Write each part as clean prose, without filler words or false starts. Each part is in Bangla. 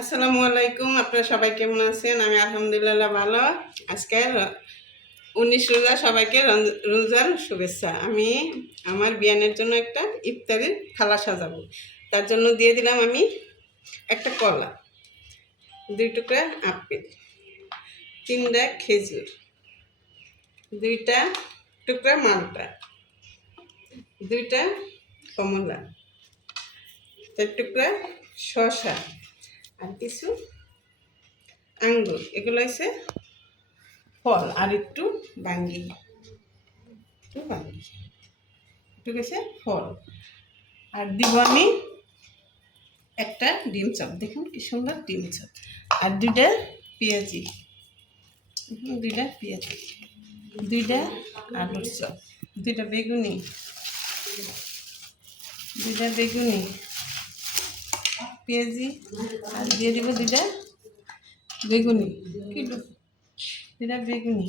আসসালামু আলাইকুম। আপনারা সবাই কেমন আছেন? আমি আলহামদুলিল্লাহ ভালো। আজকে ১৯ রোজা, সবাইকে রোজার শুভেচ্ছা। আমি আমার বিয়ানের জন্য একটা ইফতারির থালা সাজাবো। তার জন্য দিয়ে দিলাম আমি একটা কলা, ২ টুকরা আপেল, ৩টা খেজুর, 2টা টুকরা মালটা, 2টা কমলা, 4 টুকরা শসা, আর কিছু আঙ্গুর। এগুলো হচ্ছে ফল, আর একটু বাঙ্গি, একটু গেছে ফল। আর দিব আমি একটা ডিম চপ, দেখুন কি সুন্দর ডিম চপ। আর 2টা পেঁয়াজি, 2টা আলুর চপ, 2টা বেগুনি, 2টা বেগুনি পেঁয়াজি। আর দিয়ে দিব 2টা বেগুনি, কিলো 2টা বেগুনি।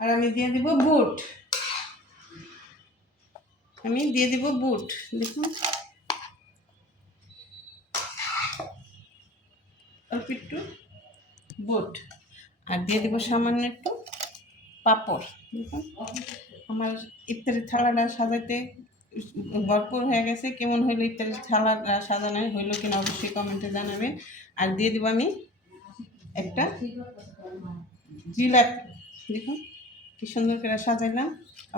আর আমি দিয়ে দিব বুট, দেখুন অল্প একটু বুট। আর দিয়ে দিব সামান্য একটু পাঁপড়। দেখুন আমার ইফতারের থালাটা সাজাতে ভরপুর হয়ে গেছে। কেমন হইলো ইফতারের থালাটা সাজানো হইলো কিনা অবশ্যই কমেন্টে জানাবেন। আর দিয়ে দিব আমি একটা জিলাপি, দেখুন কি সুন্দর করে সাজাইলাম।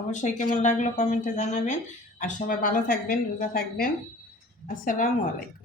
অবশ্যই কেমন লাগলো কমেন্টে জানাবেন। আর সবাই ভালো থাকবেন, রোজা থাকবেন। আসসালামু আলাইকুম।